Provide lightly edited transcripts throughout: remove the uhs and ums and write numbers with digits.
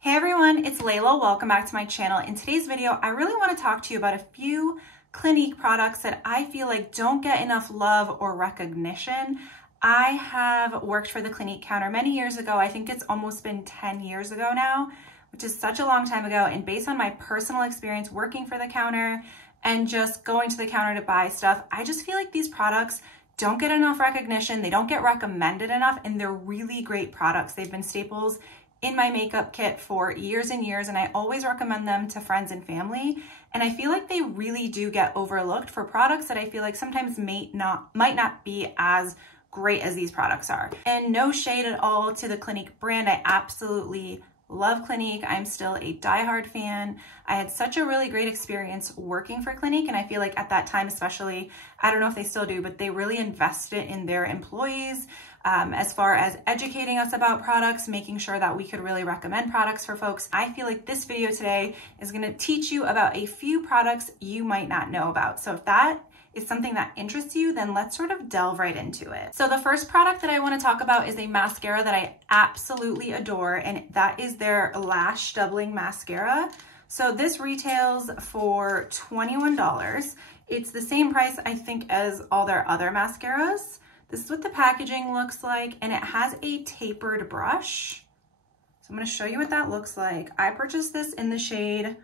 Hey everyone, it's Layla. Welcome back to my channel. In today's video, I really want to talk to you about a few Clinique products that I feel like don't get enough love or recognition. I have worked for the Clinique counter many years ago. I think it's almost been 10 years ago now, which is such a long time ago. And based on my personal experience working for the counter and just going to the counter to buy stuff, I just feel like these products don't get enough recognition. They don't get recommended enough, and they're really great products. They've been staples in my makeup kit for years and years, and I always recommend them to friends and family. And I feel like they really do get overlooked for products that I feel like sometimes might not be as great as these products are. And no shade at all to the Clinique brand. I absolutely love Clinique. I'm still a diehard fan. I had such a really great experience working for Clinique, and I feel like at that time especially, I don't know if they still do, but they really invested in their employees as far as educating us about products, making sure that we could really recommend products for folks. I feel like this video today is going to teach you about a few products you might not know about. So if that is something that interests you, then let's sort of delve right into it. So the first product that I want to talk about is a mascara that I absolutely adore, and that is their Lash Doubling Mascara. So this retails for $21. It's the same price, I think, as all their other mascaras. This is what the packaging looks like, and it has a tapered brush. So I'm going to show you what that looks like. I purchased this in the shade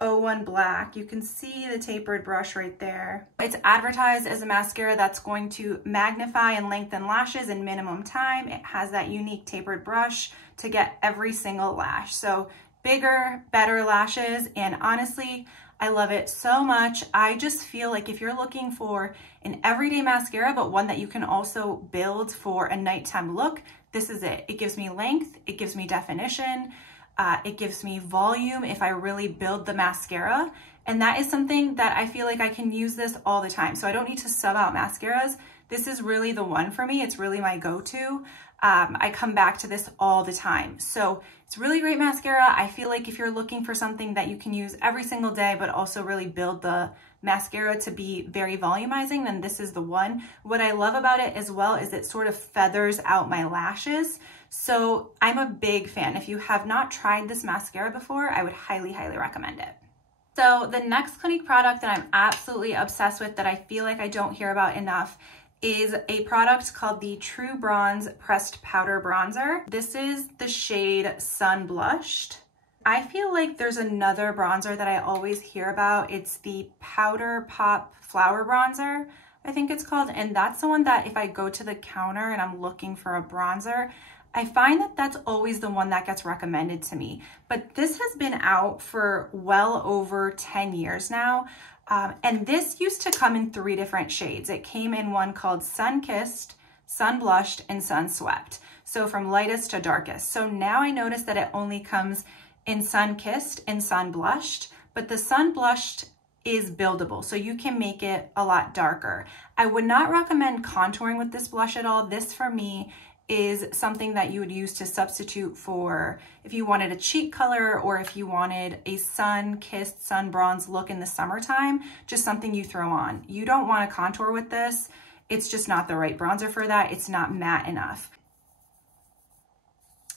01 Black. You can see the tapered brush right there. It's advertised as a mascara that's going to magnify and lengthen lashes in minimum time. It has that unique tapered brush to get every single lash. So bigger, better lashes, and honestly, I love it so much. I just feel like if you're looking for an everyday mascara, but one that you can also build for a nighttime look, this is it. It gives me length, it gives me definition, it gives me volume if I really build the mascara. And that is something that I feel like I can use this all the time. So I don't need to sub out mascaras. This is really the one for me. It's really my go-to. I come back to this all the time. So it's really great mascara. I feel like if you're looking for something that you can use every single day, but also really build the mascara to be very volumizing, then this is the one. What I love about it as well is it sort of feathers out my lashes. So I'm a big fan. If you have not tried this mascara before, I would highly, highly recommend it. So the next Clinique product that I'm absolutely obsessed with that I feel like I don't hear about enough is a product called the True Bronze Pressed Powder Bronzer. This is the shade Sun Blushed. I feel like there's another bronzer that I always hear about. It's the Powder Pop Flower Bronzer, I think it's called. And that's the one that if I go to the counter and I'm looking for a bronzer, I find that that's always the one that gets recommended to me. But this has been out for well over 10 years now. And this used to come in 3 different shades. It came in one called Sun Kissed, Sun Blushed, and Sun Swept. So from lightest to darkest. So now I notice that it only comes in Sun Kissed and Sun Blushed, but the Sun Blushed is buildable, so you can make it a lot darker. I would not recommend contouring with this blush at all. This for me is something that you would use to substitute for if you wanted a cheek color or if you wanted a sun-kissed, sun-bronzed look in the summertime, just something you throw on. You don't want to contour with this. It's just not the right bronzer for that. It's not matte enough.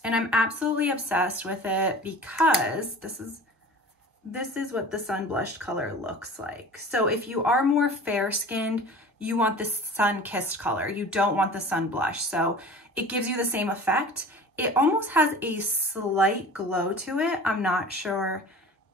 And I'm absolutely obsessed with it because this is what the sun blushed color looks like. So if you are more fair-skinned, you want the sun-kissed color. You don't want the sun blush. So it gives you the same effect. It almost has a slight glow to it. I'm not sure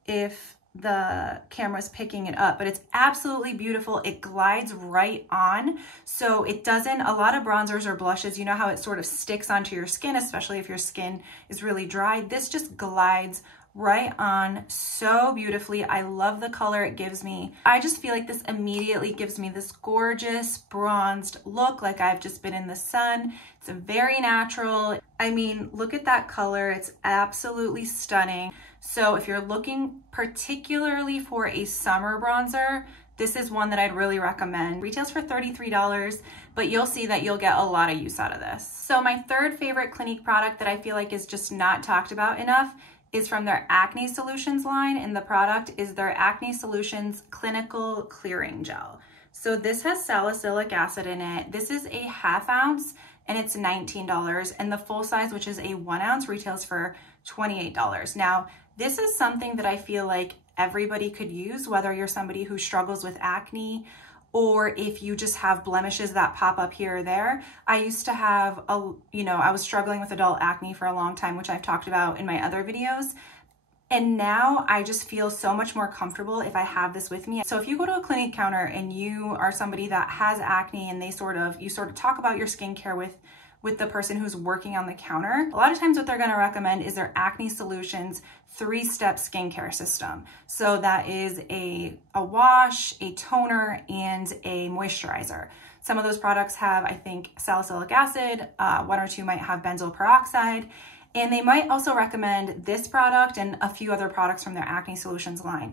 if the camera's picking it up, but it's absolutely beautiful. It glides right on. So it doesn't, a lot of bronzers or blushes, you know how it sort of sticks onto your skin, especially if your skin is really dry. This just glides right on so beautifully. I love the color it gives me. I just feel like this immediately gives me this gorgeous bronzed look, like I've just been in the sun. It's very natural. I mean, look at that color. It's absolutely stunning. So if you're looking particularly for a summer bronzer, this is one that I'd really recommend. Retails for $33, but you'll see that you'll get a lot of use out of this. So my third favorite Clinique product that I feel like is just not talked about enough is from their Acne Solutions line, and the product is their Acne Solutions Clinical Clearing Gel. So this has salicylic acid in it. This is a 1/2 ounce and it's $19, and the full size, which is a 1 ounce, retails for $28. Now, this is something that I feel like everybody could use, whether you're somebody who struggles with acne or if you just have blemishes that pop up here or there. I used to have I was struggling with adult acne for a long time, which I've talked about in my other videos. And now I just feel so much more comfortable if I have this with me. So if you go to a Clinique counter and you are somebody that has acne and you sort of talk about your skincare with the person who's working on the counter, a lot of times what they're gonna recommend is their Acne Solutions 3-step skincare system. So that is a wash, a toner, and a moisturizer. Some of those products have, I think, salicylic acid, 1 or 2 might have benzoyl peroxide, and they might also recommend this product and a few other products from their Acne Solutions line.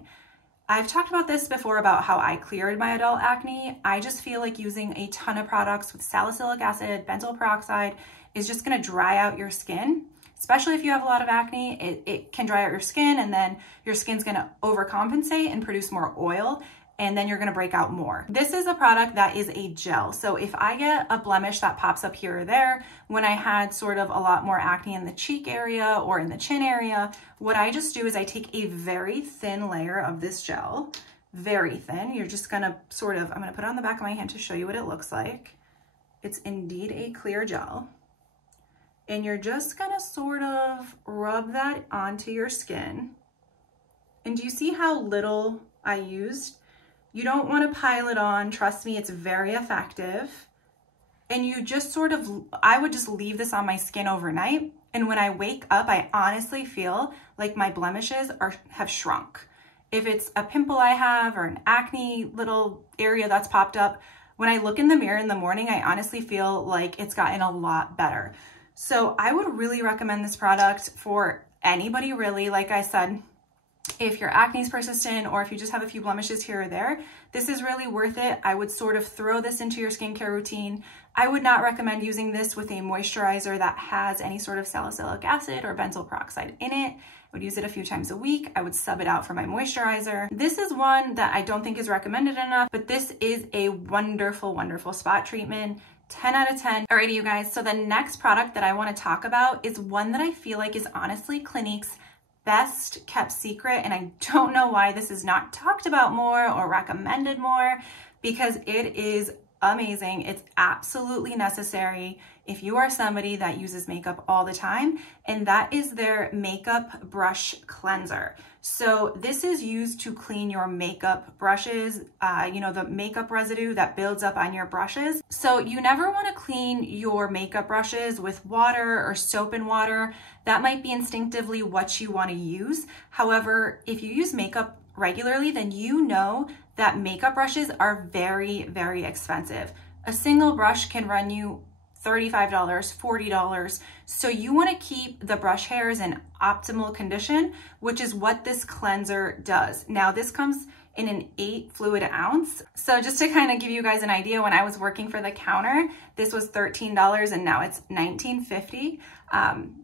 I've talked about this before about how I cleared my adult acne. I just feel like using a ton of products with salicylic acid, benzoyl peroxide is just gonna dry out your skin, especially if you have a lot of acne. It can dry out your skin, and then your skin's gonna overcompensate and produce more oil, and then you're gonna break out more. This is a product that is a gel. So if I get a blemish that pops up here or there, when I had sort of a lot more acne in the cheek area or in the chin area, what I just do is I take a very thin layer of this gel, very thin. You're just gonna I'm gonna put it on the back of my hand to show you what it looks like. It's indeed a clear gel. And you're just gonna sort of rub that onto your skin. And do you see how little I used? You don't want to pile it on. Trust me, it's very effective. And you just I would just leave this on my skin overnight. And when I wake up, I honestly feel like my blemishes have shrunk. If it's a pimple I have or an acne little area that's popped up, when I look in the mirror in the morning, I honestly feel like it's gotten a lot better. So I would really recommend this product for anybody really. Like I said, if your acne is persistent or if you just have a few blemishes here or there, this is really worth it. I would sort of throw this into your skincare routine. I would not recommend using this with a moisturizer that has any sort of salicylic acid or benzoyl peroxide in it. I would use it a few times a week. I would sub it out for my moisturizer. This is one that I don't think is recommended enough, but this is a wonderful, wonderful spot treatment. 10 out of 10. Alrighty, you guys. So the next product that I want to talk about is one that I feel like is honestly Clinique's best kept secret, and I don't know why this is not talked about more or recommended more, because it is amazing. It's absolutely necessary if you are somebody that uses makeup all the time, and that is their makeup brush cleanser. So this is used to clean your makeup brushes, the makeup residue that builds up on your brushes. So you never want to clean your makeup brushes with water or soap and water. That might be instinctively what you want to use. However, if you use makeup regularly, then you know that makeup brushes are very, very expensive. A single brush can run you $35, $40. So you want to keep the brush hairs in optimal condition, which is what this cleanser does. Now this comes in an 8 fluid ounce. So just to kind of give you guys an idea, when I was working for the counter, this was $13 and now it's $19.50.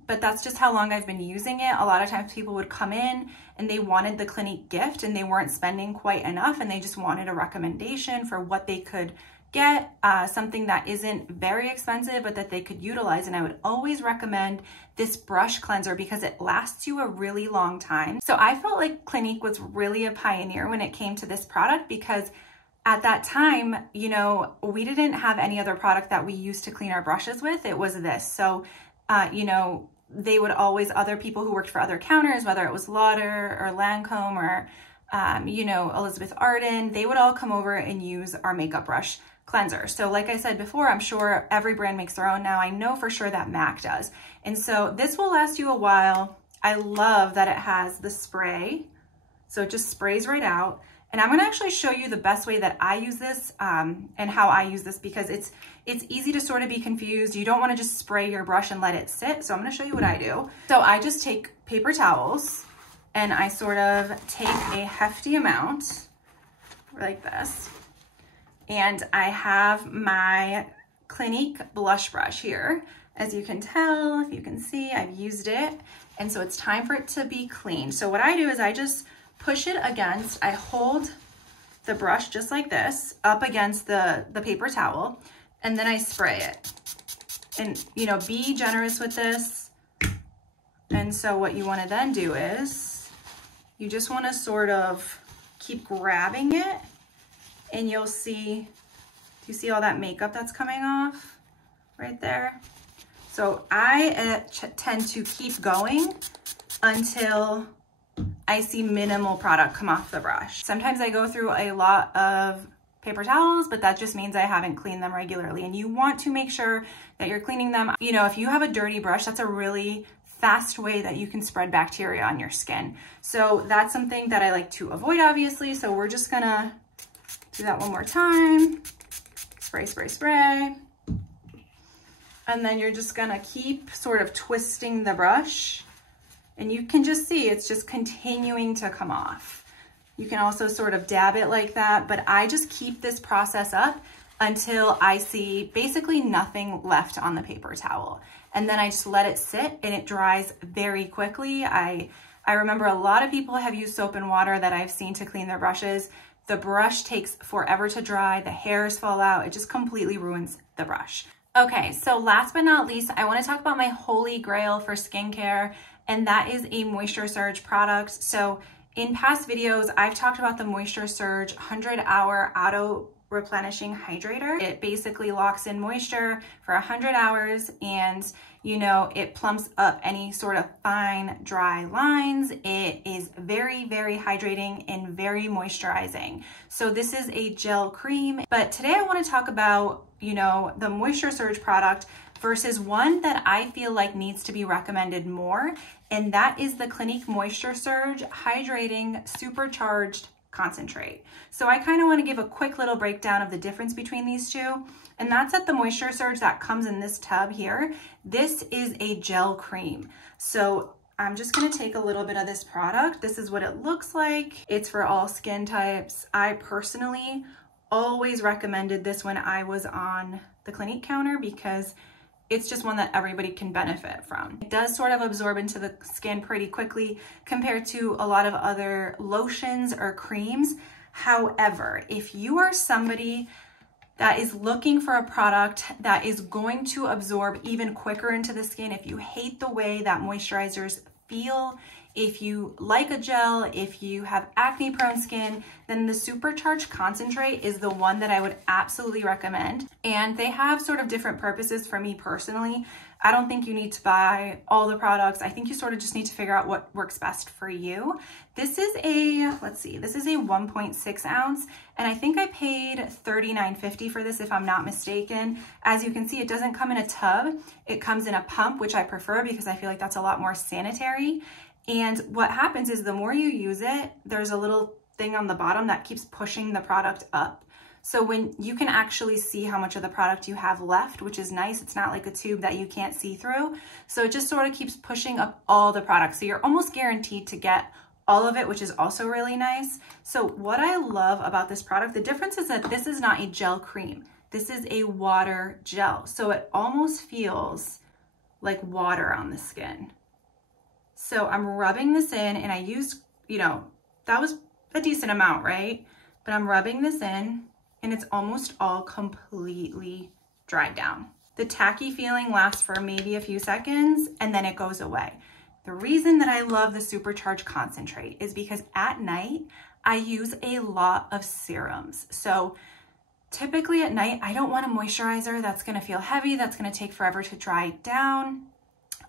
But that's just how long I've been using it. A lot of times people would come in and they wanted the Clinique gift and they weren't spending quite enough and they just wanted a recommendation for what they could get, something that isn't very expensive but that they could utilize. And I would always recommend this brush cleanser because it lasts you a really long time. So I felt like Clinique was really a pioneer when it came to this product, because at that time, we didn't have any other product that we used to clean our brushes with. It was this. So, they would always, other people who worked for other counters, whether it was Lauder or Lancome or, Elizabeth Arden, they would all come over and use our makeup brush cleanser. So like I said before, I'm sure every brand makes their own now. I know for sure that MAC does. And so this will last you a while. I love that it has the spray. So it just sprays right out. And I'm gonna actually show you the best way that I use this and how I use this, because it's easy to sort of be confused. You don't wanna just spray your brush and let it sit. So I'm gonna show you what I do. So I just take paper towels and I sort of take a hefty amount like this. And I have my Clinique blush brush here. As you can tell, if you can see, I've used it. And so it's time for it to be cleaned. So what I do is I just push it against, I hold the brush just like this up against the paper towel, and then I spray it. And be generous with this. And so what you want to then do is you just want to sort of keep grabbing it, and you'll see, do you see all that makeup that's coming off right there? So I tend to keep going until I see minimal product come off the brush. Sometimes I go through a lot of paper towels, but that just means I haven't cleaned them regularly. And you want to make sure that you're cleaning them. You know, if you have a dirty brush, that's a really fast way that you can spread bacteria on your skin. So that's something that I like to avoid, obviously. So we're just gonna do that one more time. Spray, spray, spray. And then you're just gonna keep sort of twisting the brush, and you can just see it's just continuing to come off. You can also sort of dab it like that, but I just keep this process up until I see basically nothing left on the paper towel. And then I just let it sit, and it dries very quickly. I remember a lot of people have used soap and water that I've seen to clean their brushes. The brush takes forever to dry, the hairs fall out, it just completely ruins the brush. Okay, so last but not least, I wanna talk about my holy grail for skincare, and that is a Moisture Surge product. So in past videos, I've talked about the Moisture Surge 100-hour auto replenishing hydrator. It basically locks in moisture for 100 hours, and you know, it plumps up any sort of fine dry lines. It is very, very hydrating and very moisturizing. So this is a gel cream, but today I want to talk about, you know, the Moisture Surge product versus one that I feel like needs to be recommended more, and that is the Clinique Moisture Surge Hydrating Supercharged Concentrate. So I kind of want to give a quick little breakdown of the difference between these two, and that's that the Moisture Surge that comes in this tub here, this is a gel cream. So I'm just going to take a little bit of this product. This is what it looks like. It's for all skin types. I personally always recommended this when I was on the Clinique counter because it's just one that everybody can benefit from. It does sort of absorb into the skin pretty quickly compared to a lot of other lotions or creams. However, if you are somebody that is looking for a product that is going to absorb even quicker into the skin, if you hate the way that moisturizers feel, if you like a gel, if you have acne prone skin, then the Supercharged Concentrate is the one that I would absolutely recommend. And they have sort of different purposes for me personally. I don't think you need to buy all the products. I think you sort of just need to figure out what works best for you. This is a, let's see, this is a 1.6 ounce, and I think I paid $39.50 for this if I'm not mistaken. As you can see, it doesn't come in a tub. It comes in a pump, which I prefer because I feel like that's a lot more sanitary. And what happens is the more you use it, there's a little thing on the bottom that keeps pushing the product up. So when you can actually see how much of the product you have left, which is nice. It's not like a tube that you can't see through. So it just sort of keeps pushing up all the products. So you're almost guaranteed to get all of it, which is also really nice. So what I love about this product, the difference is that this is not a gel cream. This is a water gel. So it almost feels like water on the skin. So I'm rubbing this in, and I used, you know, that was a decent amount, right? But I'm rubbing this in, and it's almost all completely dried down. The tacky feeling lasts for maybe a few seconds, and then it goes away. The reason that I love the Supercharged Concentrate is because at night, I use a lot of serums. So typically at night, I don't want a moisturizer that's gonna feel heavy, that's gonna take forever to dry down.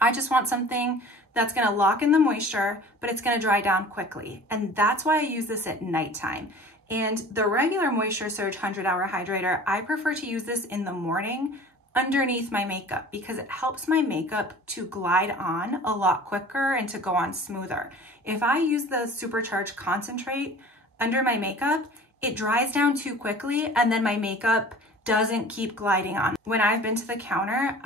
I just want something that's gonna lock in the moisture, but it's gonna dry down quickly. And that's why I use this at nighttime. And the regular Moisture Surge 100-hour hydrator, I prefer to use this in the morning underneath my makeup because it helps my makeup to glide on a lot quicker and to go on smoother. If I use the Supercharged Concentrate under my makeup, it dries down too quickly and then my makeup doesn't keep gliding on. When I've been to the counter,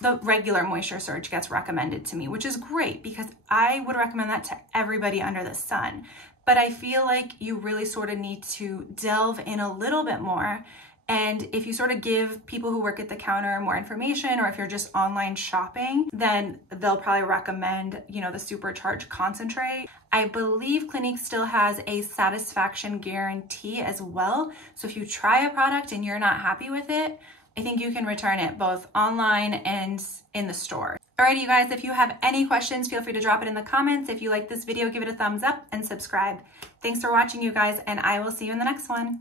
the regular Moisture Surge gets recommended to me, which is great because I would recommend that to everybody under the sun. But I feel like you really sort of need to delve in a little bit more. And if you sort of give people who work at the counter more information, or if you're just online shopping, then they'll probably recommend, you know, the Supercharged Concentrate. I believe Clinique still has a satisfaction guarantee as well. So if you try a product and you're not happy with it, I think you can return it both online and in the store. Alrighty, you guys, if you have any questions, feel free to drop it in the comments. If you like this video, give it a thumbs up and subscribe. Thanks for watching, you guys, and I will see you in the next one.